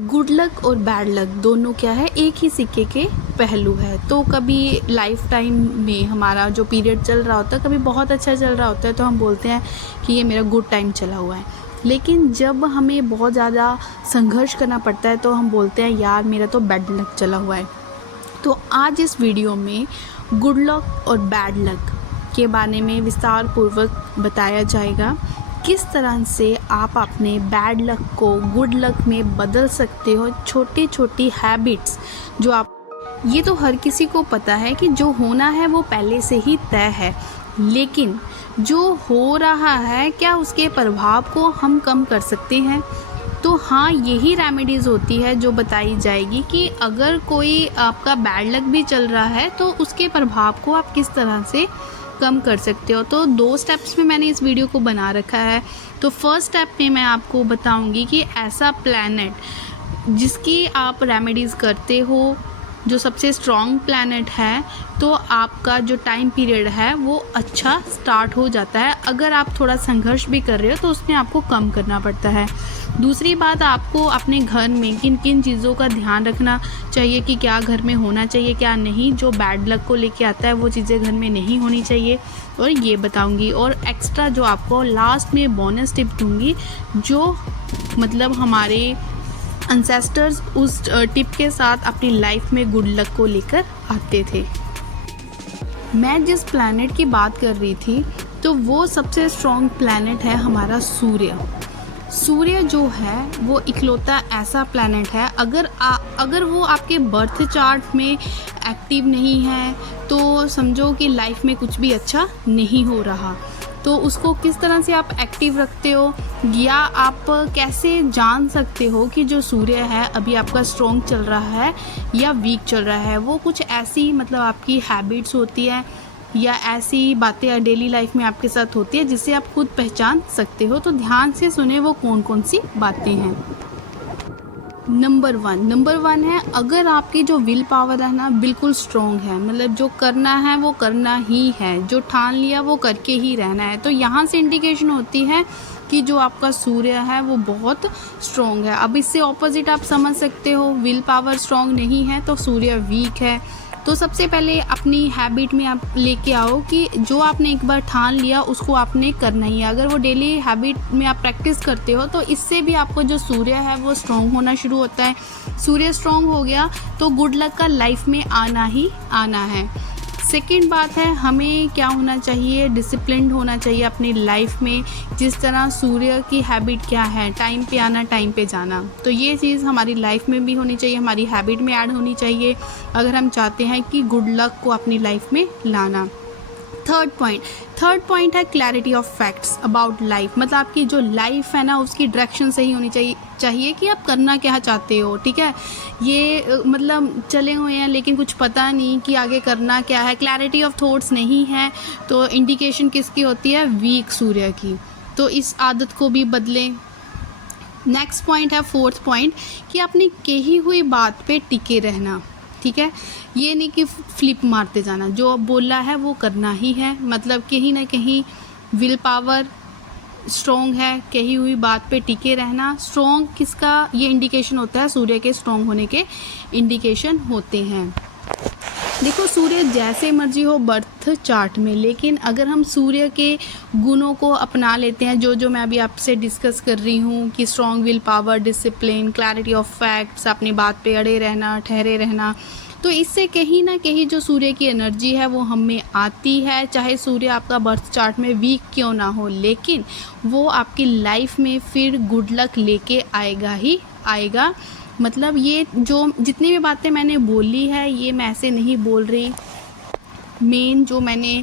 Good luck और bad luck दोनों क्या है, एक ही सिक्के के पहलू है। तो कभी लाइफ टाइम में हमारा जो पीरियड चल रहा होता है, कभी बहुत अच्छा चल रहा होता है तो हम बोलते हैं कि ये मेरा गुड टाइम चला हुआ है। लेकिन जब हमें बहुत ज़्यादा संघर्ष करना पड़ता है तो हम बोलते हैं यार मेरा तो बैड लक चला हुआ है। तो आज इस वीडियो में गुड लक और बैड लक के बारे में विस्तार पूर्वक बताया जाएगा। किस तरह से आप अपने बैड लक को गुड लक में बदल सकते हो। छोटी छोटी हैबिट्स जो आप, ये तो हर किसी को पता है कि जो होना है वो पहले से ही तय है, लेकिन जो हो रहा है क्या उसके प्रभाव को हम कम कर सकते हैं। तो हाँ, यही रेमेडीज़ होती है जो बताई जाएगी कि अगर कोई आपका बैड लक भी चल रहा है तो उसके प्रभाव को आप किस तरह से कम कर सकते हो। तो 2 स्टेप्स में मैंने इस वीडियो को बना रखा है। तो फर्स्ट स्टेप में मैं आपको बताऊंगी कि ऐसा प्लैनेट जिसकी आप रेमेडीज़ करते हो, जो सबसे स्ट्रॉन्ग प्लैनेट है, तो आपका जो टाइम पीरियड है वो अच्छा स्टार्ट हो जाता है। अगर आप थोड़ा संघर्ष भी कर रहे हो तो उसमें आपको कम करना पड़ता है। दूसरी बात, आपको अपने घर में किन किन चीज़ों का ध्यान रखना चाहिए कि क्या घर में होना चाहिए क्या नहीं। जो बैड लक को लेके आता है वो चीज़ें घर में नहीं होनी चाहिए, और ये बताऊंगी। और एक्स्ट्रा जो आपको लास्ट में बोनस टिप दूंगी, जो मतलब हमारे एंसेस्टर्स उस टिप के साथ अपनी लाइफ में गुड लक को लेकर आते थे। मैं जिस प्लैनेट की बात कर रही थी तो वो सबसे स्ट्रॉन्ग प्लैनेट है हमारा सूर्य। सूर्य जो है वो इकलौता ऐसा प्लैनेट है, अगर वो आपके बर्थ चार्ट में एक्टिव नहीं है तो समझो कि लाइफ में कुछ भी अच्छा नहीं हो रहा। तो उसको किस तरह से आप एक्टिव रखते हो, या आप कैसे जान सकते हो कि जो सूर्य है अभी आपका स्ट्रॉन्ग चल रहा है या वीक चल रहा है। वो कुछ ऐसी मतलब आपकी हैबिट्स होती है या ऐसी बातें डेली लाइफ में आपके साथ होती है जिससे आप खुद पहचान सकते हो। तो ध्यान से सुने वो कौन कौन सी बातें हैं। नंबर वन है, अगर आपकी जो विल पावर है ना बिल्कुल स्ट्रॉन्ग है, मतलब जो करना है वो करना ही है, जो ठान लिया वो करके ही रहना है, तो यहाँ से इंडिकेशन होती है कि जो आपका सूर्य है वो बहुत स्ट्रॉन्ग है। अब इससे ऑपोजिट आप समझ सकते हो, विल पावर स्ट्रॉन्ग नहीं है तो सूर्य वीक है। तो सबसे पहले अपनी हैबिट में आप लेके आओ कि जो आपने एक बार ठान लिया उसको आपने करना ही है। अगर वो डेली हैबिट में आप प्रैक्टिस करते हो तो इससे भी आपको जो सूर्य है वो स्ट्रॉन्ग होना शुरू होता है। सूर्य स्ट्रॉन्ग हो गया तो गुड लक का लाइफ में आना ही आना है। सेकेंड बात है, हमें क्या होना चाहिए, डिसिप्लिन्ड होना चाहिए अपनी लाइफ में। जिस तरह सूर्य की हैबिट क्या है, टाइम पे आना टाइम पे जाना, तो ये चीज़ हमारी लाइफ में भी होनी चाहिए, हमारी हैबिट में ऐड होनी चाहिए अगर हम चाहते हैं कि गुड लक को अपनी लाइफ में लाना। थर्ड पॉइंट है clarity of facts about life. मतलब आपकी जो लाइफ है ना उसकी डायरेक्शन सही होनी चाहिए कि आप करना क्या चाहते हो। ठीक है, ये मतलब चले हुए हैं लेकिन कुछ पता नहीं कि आगे करना क्या है, क्लैरिटी ऑफ थॉट्स नहीं है, तो इंडिकेशन किसकी होती है, वीक सूर्य की। तो इस आदत को भी बदलें। नेक्स्ट पॉइंट है, फोर्थ पॉइंट, कि अपनी कही हुई बात पे टिके रहना। ठीक है, ये नहीं कि फ्लिप मारते जाना, जो बोला है वो करना ही है। मतलब कहीं ना कहीं विल पावर स्ट्रॉन्ग है, कही हुई बात पे टिके रहना। स्ट्रॉन्ग किसका ये इंडिकेशन होता है, सूर्य के स्ट्रॉन्ग होने के इंडिकेशन होते हैं। देखो, सूर्य जैसे मर्जी हो बर्थ चार्ट में, लेकिन अगर हम सूर्य के गुणों को अपना लेते हैं, जो मैं अभी आपसे डिस्कस कर रही हूँ कि strong will power, discipline, clarity of facts, अपनी बात पे अड़े रहना, ठहरे रहना, तो इससे कहीं ना कहीं जो सूर्य की एनर्जी है वो हम में आती है। चाहे सूर्य आपका बर्थ चार्ट में वीक क्यों ना हो, लेकिन वो आपकी लाइफ में फिर गुड लक लेके आएगा ही आएगा। मतलब ये जो जितनी भी बातें मैंने बोली है ये मैं ऐसे नहीं बोल रही, मेन जो मैंने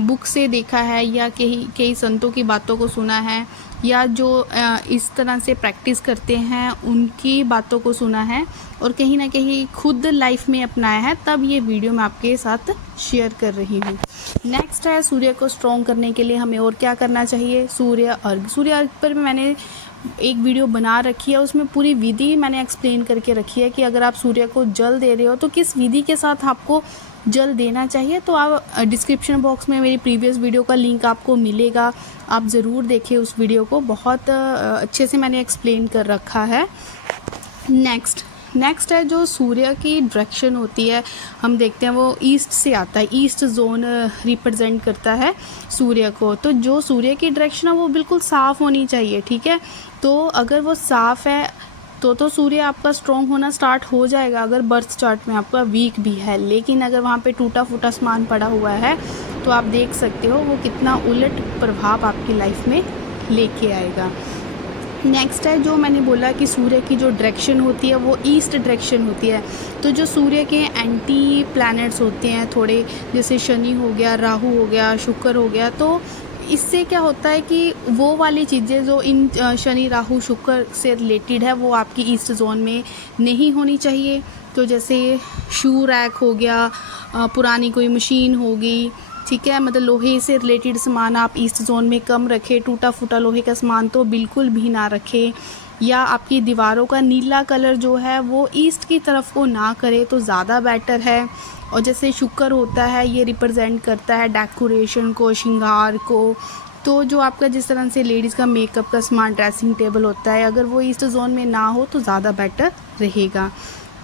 बुक से देखा है या कई संतों की बातों को सुना है, या जो इस तरह से प्रैक्टिस करते हैं उनकी बातों को सुना है और कहीं ना कहीं खुद लाइफ में अपनाया है, तब ये वीडियो मैं आपके साथ शेयर कर रही हूँ। नेक्स्ट है, सूर्य को स्ट्रॉन्ग करने के लिए हमें और क्या करना चाहिए, सूर्य अर्घ पर मैंने एक वीडियो बना रखी है, उसमें पूरी विधि मैंने एक्सप्लेन करके रखी है कि अगर आप सूर्य को जल दे रहे हो तो किस विधि के साथ आपको जल देना चाहिए। तो आप डिस्क्रिप्शन बॉक्स में मेरी प्रीवियस वीडियो का लिंक आपको मिलेगा, आप ज़रूर देखिए उस वीडियो को, बहुत अच्छे से मैंने एक्सप्लेन कर रखा है। नेक्स्ट है जो सूर्य की डायरेक्शन होती है, हम देखते हैं वो ईस्ट से आता है, ईस्ट जोन रिप्रेजेंट करता है सूर्य को। तो जो सूर्य की डायरेक्शन है वो बिल्कुल साफ़ होनी चाहिए, ठीक है। तो अगर वो साफ़ है तो सूर्य आपका स्ट्रॉन्ग होना स्टार्ट हो जाएगा अगर बर्थ चार्ट में आपका वीक भी है। लेकिन अगर वहाँ पे टूटा फूटा सामान पड़ा हुआ है तो आप देख सकते हो वो कितना उलट प्रभाव आपकी लाइफ में लेके आएगा। नेक्स्ट है जो मैंने बोला कि सूर्य की जो डायरेक्शन होती है वो ईस्ट डायरेक्शन होती है। तो जो सूर्य के एंटी प्लैनेट्स होते हैं थोड़े, जैसे शनि हो गया, राहु हो गया, शुक्र हो गया, तो इससे क्या होता है कि वो वाली चीज़ें जो इन शनि राहु शुक्र से रिलेटेड है वो आपकी ईस्ट जोन में नहीं होनी चाहिए। तो जैसे शू रैक हो गया, पुरानी कोई मशीन होगी, ठीक है, मतलब लोहे से रिलेटेड सामान आप ईस्ट जोन में कम रखें। टूटा फूटा लोहे का सामान तो बिल्कुल भी ना रखें। या आपकी दीवारों का नीला कलर जो है वो ईस्ट की तरफ को ना करे तो ज़्यादा बेटर है। और जैसे शुक्र होता है ये रिप्रेजेंट करता है डेकोरेशन को, श्रृंगार को। तो जो आपका जिस तरह से लेडीज़ का मेकअप का सामान, ड्रेसिंग टेबल होता है, अगर वो ईस्ट जोन में ना हो तो ज़्यादा बेटर रहेगा।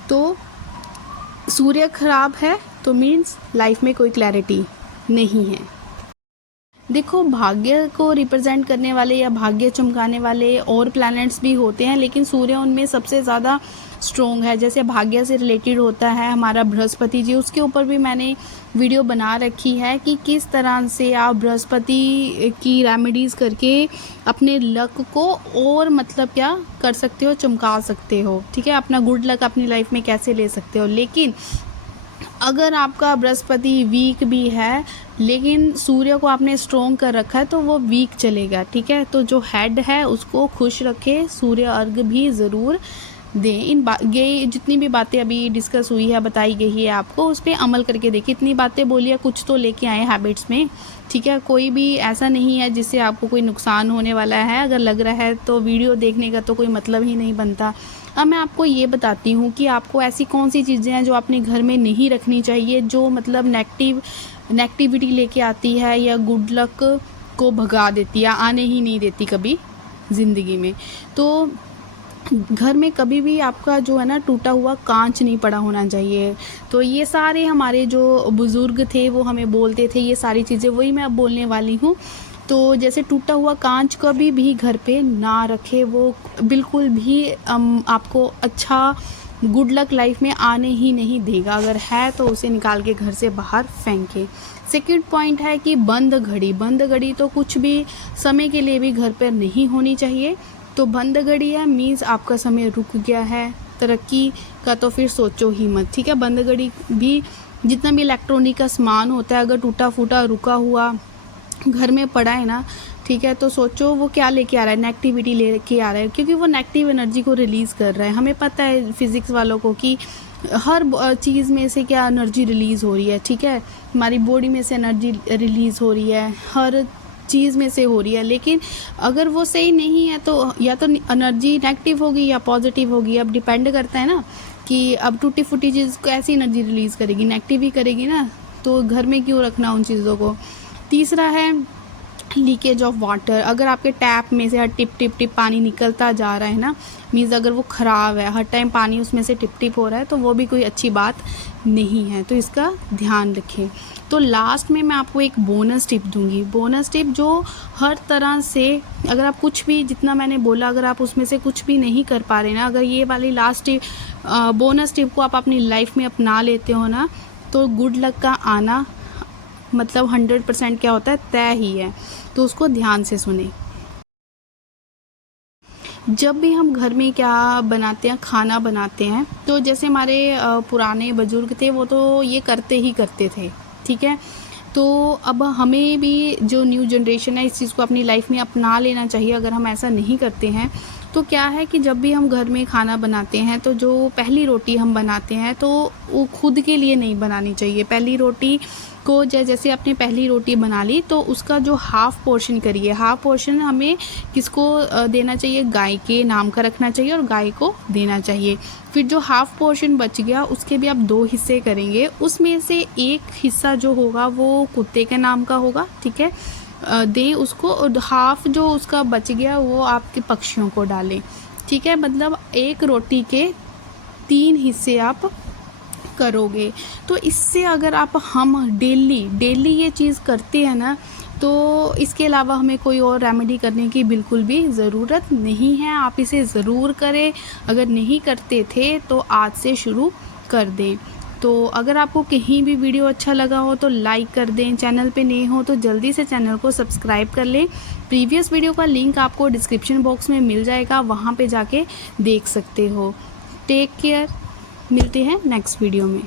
तो सूर्य खराब है तो मीन्स लाइफ में कोई क्लैरिटी नहीं है। देखो, भाग्य को रिप्रेजेंट करने वाले या भाग्य चमकाने वाले और प्लैनेट्स भी होते हैं, लेकिन सूर्य उनमें सबसे ज़्यादा स्ट्रॉन्ग है। जैसे भाग्य से रिलेटेड होता है हमारा बृहस्पति जी, उसके ऊपर भी मैंने वीडियो बना रखी है कि किस तरह से आप बृहस्पति की रेमेडीज़ करके अपने लक को और मतलब क्या कर सकते हो, चमका सकते हो, ठीक है, अपना गुड लक अपनी लाइफ में कैसे ले सकते हो। लेकिन अगर आपका बृहस्पति वीक भी है लेकिन सूर्य को आपने स्ट्रॉन्ग कर रखा है तो वो वीक चलेगा, ठीक है। तो जो हेड है उसको खुश रखे, सूर्य अर्घ भी ज़रूर दें। ये जितनी भी बातें अभी डिस्कस हुई है, बताई गई है आपको, उस पर अमल करके देखिए। इतनी बातें बोली है, कुछ तो लेके आए हैबिट्स में, ठीक है। कोई भी ऐसा नहीं है जिससे आपको कोई नुकसान होने वाला है। अगर लग रहा है तो वीडियो देखने का तो कोई मतलब ही नहीं बनता। अब मैं आपको ये बताती हूँ कि आपको ऐसी कौन सी चीज़ें हैं जो अपने घर में नहीं रखनी चाहिए, जो मतलब नेगेटिविटी लेके आती है या गुड लक को भगा देती है, आने ही नहीं देती कभी ज़िंदगी में। तो घर में कभी भी आपका जो है ना टूटा हुआ कांच नहीं पड़ा होना चाहिए। तो ये सारे हमारे जो बुज़ुर्ग थे वो हमें बोलते थे ये सारी चीज़ें, वही मैं अब बोलने वाली हूँ। तो जैसे टूटा हुआ कांच कभी भी घर पे ना रखे, वो बिल्कुल भी आपको अच्छा गुड लक लाइफ में आने ही नहीं देगा। अगर है तो उसे निकाल के घर से बाहर फेंके। सेकंड पॉइंट है कि बंद घड़ी तो कुछ भी समय के लिए भी घर पर नहीं होनी चाहिए। तो बंद घड़ी है मीन्स आपका समय रुक गया है, तरक्की का तो फिर सोचो ही मत, ठीक है। बंद घड़ी भी, जितना भी इलेक्ट्रॉनिक का सामान होता है, अगर टूटा फूटा रुका हुआ घर में पड़ा है ना, ठीक है, तो सोचो वो क्या लेके आ रहा है, नेगेटिविटी लेके आ रहा है, क्योंकि वो नेगेटिव एनर्जी को रिलीज़ कर रहा है। हमें पता है फिज़िक्स वालों को कि हर चीज़ में से क्या एनर्जी रिलीज़ हो रही है, ठीक है। हमारी बॉडी में से एनर्जी रिलीज़ हो रही है, हर चीज़ में से हो रही है। लेकिन अगर वो सही नहीं है तो या तो एनर्जी नेगेटिव होगी या पॉजिटिव होगी। अब डिपेंड करता है ना कि अब टूटी फूटी चीज़ को ऐसी एनर्जी रिलीज़ करेगी, नेगेटिव ही करेगी ना, तो घर में क्यों रखना उन चीज़ों को। तीसरा है लीकेज ऑफ वाटर। अगर आपके टैप में से हर टिप टिप टिप पानी निकलता जा रहा है ना, मीन्स अगर वो ख़राब है, हर टाइम पानी उसमें से टिप टिप हो रहा है, तो वो भी कोई अच्छी बात नहीं है। तो इसका ध्यान रखें। तो लास्ट में मैं आपको एक बोनस टिप दूंगी, बोनस टिप जो हर तरह से, अगर आप कुछ भी, जितना मैंने बोला, अगर आप उसमें से कुछ भी नहीं कर पा रहे ना, अगर ये वाली लास्ट टिप, बोनस टिप को आप अपनी लाइफ में अपना लेते हो ना, तो गुड लक का आना मतलब 100% क्या होता है, तय ही है। तो उसको ध्यान से सुने। जब भी हम घर में क्या बनाते हैं, खाना बनाते हैं, तो जैसे हमारे पुराने बुजुर्ग थे वो तो ये करते ही करते थे, ठीक है। तो अब हमें भी जो न्यू जनरेशन है इस चीज़ को अपनी लाइफ में अपना लेना चाहिए। अगर हम ऐसा नहीं करते हैं तो क्या है कि जब भी हम घर में खाना बनाते हैं तो जो पहली रोटी हम बनाते हैं तो वो खुद के लिए नहीं बनानी चाहिए। पहली रोटी को जैसे आपने पहली रोटी बना ली तो उसका जो हाफ़ पोर्शन करिए, हाफ़ पोर्शन हमें किसको देना चाहिए, गाय के नाम का रखना चाहिए और गाय को देना चाहिए। फिर जो हाफ़ पोर्शन बच गया उसके भी आप 2 हिस्से करेंगे, उसमें से एक हिस्सा जो होगा वो कुत्ते के नाम का होगा, ठीक है, दें उसको, और हाफ़ जो उसका बच गया वो आपके पक्षियों को डालें, ठीक है। मतलब एक रोटी के 3 हिस्से आप करोगे। तो इससे अगर हम डेली ये चीज़ करते हैं ना, तो इसके अलावा हमें कोई और रेमेडी करने की बिल्कुल भी ज़रूरत नहीं है। आप इसे ज़रूर करें, अगर नहीं करते थे तो आज से शुरू कर दें। तो अगर आपको कहीं भी वीडियो अच्छा लगा हो तो लाइक कर दें, चैनल पे नए हो तो जल्दी से चैनल को सब्सक्राइब कर लें। प्रीवियस वीडियो का लिंक आपको डिस्क्रिप्शन बॉक्स में मिल जाएगा, वहाँ पे जाके देख सकते हो। टेक केयर, मिलते हैं नेक्स्ट वीडियो में।